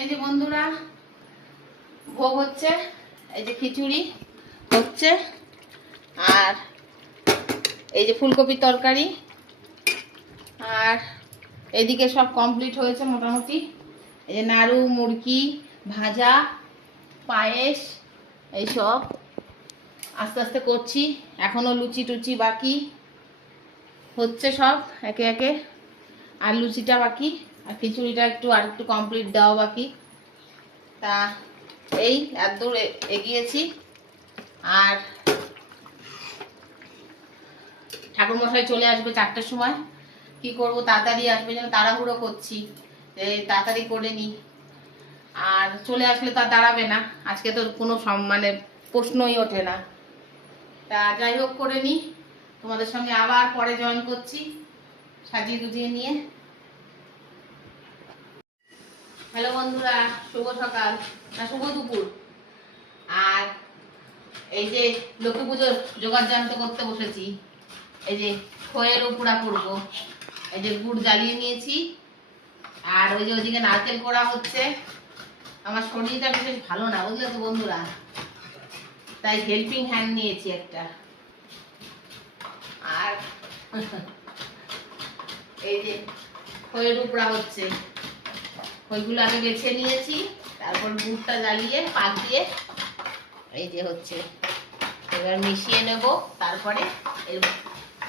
এই যে বন্ধুরা ভোগ হচ্ছে, এই যে খিচুড়ি হচ্ছে, আর এই যে ফুলকপির তরকারি, আর এদিকে সব কমপ্লিট হয়েছে মোটামুটি। এই যে নাড়ু, মুরগি ভাজা, পায়েস, এইসব আস্তে আস্তে করছি। এখনো লুচি টুচি বাকি হচ্ছে, সব একে একে। আর লুচিটা বাকি, আর খিচুড়িটা আর একটু কমপ্লিট দেওয়া বাকি। তা এই এত দূর এগিয়েছি। আর ঠাকুরমশাই চলে আসবে 4টার সময়। কি করব, তাড়াতাড়ি আসবে, যেন তাড়াহুড়ো করছি, তাড়াতাড়ি করে নিই। আর চলে আসলে তো আর দাঁড়াবে না, আজকে তো কোনো মানে প্রশ্নই ওঠে না। তা যাই হোক করে নিই, তোমাদের সঙ্গে আবার পরে জয়েন করছি সাজিয়ে গুজিয়ে নিয়ে। হ্যালো বন্ধুরা, শুভ সকাল না শুভ দুপুর। আর এই যে লক্ষ্মী পুজোর জোগাড় জানতে করতে বসেছি। এই যে খয়ের উপড়া করবো, এই যে গুড় জ্বালিয়ে নিয়েছি, আর ওই যে ওইদিকে নারকেল করা হচ্ছে। আমার শরীরটা বিশেষ ভালো না, বুঝলে তো বন্ধুরা, তাই হেল্পিং হ্যান্ড নিয়েছি একটা। আর এই যে খয়ের উপড়া হচ্ছে, ওইগুলো আগে বেছে নিয়েছি, তারপর গুড়টা জ্বালিয়ে পাক দিয়ে এই যে হচ্ছে, এবার মিশিয়ে নেব। তারপরে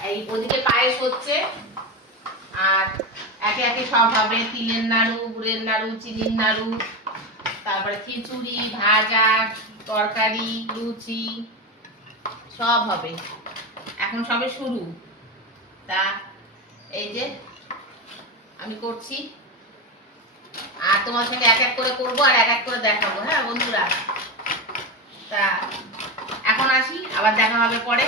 এই ওদিকে পায়েস হচ্ছে, আর একে একে সব হবে। তিলের নাড়ু, গুড়ের নাড়ু, চিনির নাড়ু, তারপরে খিচুড়ি, ভাজা, তরকারি, লুচি সব হবে। এখন সবে শুরু। তা এই যে আমি করছি, আর তোমার সঙ্গে এক এক করে করবো, আর এক এক করে দেখাবো। হ্যাঁ বন্ধুরা, তা এখন আসি, আবার দেখা হবে পরে।